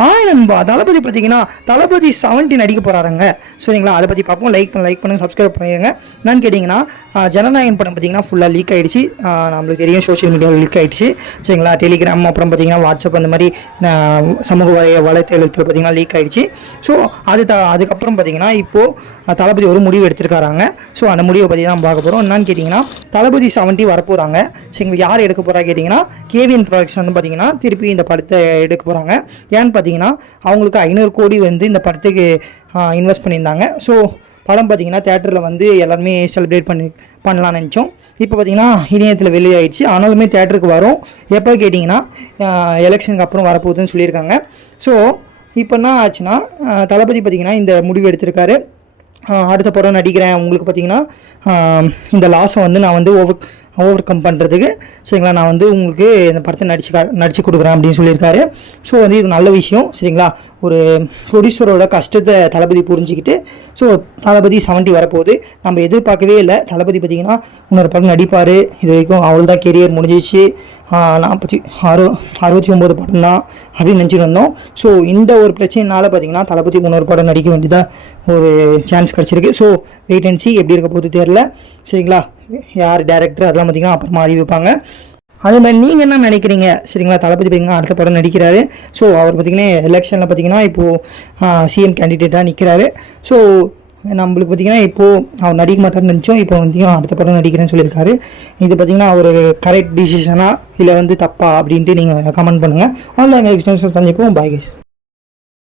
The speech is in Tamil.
நண்பா தளபதி பார்த்தீங்கன்னா தளபதி 70 நடிக்க போகிறாருங்க. சரிங்களா, அதை பற்றி பார்ப்போம். லைக் பண்ணுங்கள், சப்ஸ்கிரைப் பண்ணிடுங்க. என்னன்னு கேட்டிங்கன்னா, ஜனநாயகன் படம் பார்த்தீங்கன்னா ஃபுல்லாக லீக் ஆகிடுச்சு. நம்மளுக்கு தெரியும், சோஷியல் மீடியாவில் லீக் ஆகிடுச்சு. சரிங்களா, டெலிகிராம் அப்புறம் பார்த்தீங்கன்னா வாட்ஸ்அப் அந்த மாதிரி சமூக வலைத்தளத்தில் பார்த்தீங்கன்னா லீக் ஆகிடுச்சு. ஸோ அதுக்கப்புறம் பார்த்தீங்கன்னா இப்போது தளபதி ஒரு முடிவு எடுத்திருக்காங்க. ஸோ அந்த முடிவை பற்றி தான் பார்க்க போகிறோம். என்னன்னு கேட்டிங்கன்னா, தளபதி 70 வரப்போகிறாங்க. சரிங்களா, யார் எடுக்க போகிறா கேட்டிங்கன்னா, கேவிஎன் ப்ரொடக்ஷன் வந்து பார்த்தீங்கன்னா திருப்பி இந்த படத்தை எடுக்க போகிறாங்க. ஏன்னு பார்த்தீங்கன்னா அவங்களுக்கு 500 கோடி வந்து இந்த படத்துக்கு இன்வெஸ்ட் பண்ணியிருந்தாங்க. ஸோ படம் பார்த்தீங்கன்னா தேட்டரில் வந்து எல்லாருமே செலிப்ரேட் பண்ணலான்னு நினச்சோம். இப்போ பார்த்தீங்கன்னா இணையத்தில் வெளியாகிடுச்சு. ஆனாலுமே தேட்டருக்கு வரும். எப்போ கேட்டிங்கன்னா எலெக்ஷனுக்கு அப்புறம் வரப்போகுதுன்னு சொல்லியிருக்காங்க. ஸோ இப்போ என்ன ஆச்சுன்னா, தளபதி பார்த்திங்கன்னா இந்த முடிவு எடுத்திருக்காரு. அடுத்த படம் நடிக்கிறேன், உங்களுக்கு பார்த்திங்கன்னா இந்த லாஸை வந்து நான் வந்து ஓவர் கம் பண்ணுறதுக்கு, சரிங்களா, நான் வந்து உங்களுக்கு இந்த படத்தை நடிச்சு கொடுக்குறேன் அப்படின்னு சொல்லியிருக்காரு. ஸோ வந்து இது நல்ல விஷயம். சரிங்களா, ஒரு ப்ரொடியூசரோட கஷ்டத்தை தளபதி புரிஞ்சுக்கிட்டு ஸோ தளபதி 70 வரப்போகுது. நம்ம எதிர்பார்க்கவே இல்லை. தளபதி பார்த்திங்கன்னா இன்னொரு படம் நடிப்பார். இது வரைக்கும் அவ்வளோதான், கெரியர் முடிஞ்சிச்சு. 69 படம் தான் அப்படின்னு நினச்சிட்டு வந்தோம். ஸோ இந்த ஒரு பிரச்சனைனால பார்த்திங்கன்னா தளபதி இன்னொரு படம் நடிக்க வேண்டியதாக ஒரு சான்ஸ் கிடச்சிருக்கு. ஸோ வெயிட் அண்ட் சி எப்படி இருக்க போகுது தெரில. சரிங்களா, யார் டேரக்டர் அதெல்லாம் பார்த்திங்கன்னா அப்புறமா அறிவிப்பாங்க. அதே மாதிரி நீங்கள் என்ன நினைக்கிறீங்க? சரிங்களா, தளபதி பார்த்திங்கன்னா அடுத்த படம் நடிக்கிறாரு. ஸோ அவர் பார்த்திங்கன்னா எலெக்ஷனில் பார்த்திங்கன்னா இப்போது சிஎம் கேண்டிடேட்டாக நிற்கிறாரு. ஸோ நம்மளுக்கு பார்த்திங்கன்னா இப்போது அவர் நடிக்க மாட்டார்னு நினச்சோம். இப்போ பார்த்திங்கன்னா அடுத்த படம் நடிக்கிறேன்னு சொல்லியிருக்காரு. இது பார்த்திங்கன்னா ஒரு கரெக்ட் டிசிஷனாக இல்லை வந்து தப்பா அப்படின்ட்டு நீங்கள் கமெண்ட் பண்ணுங்கள். அவ்வளோதான், எங்கள் எக்ஸ்டென்ஷன் சந்திப்போம். Bye guys.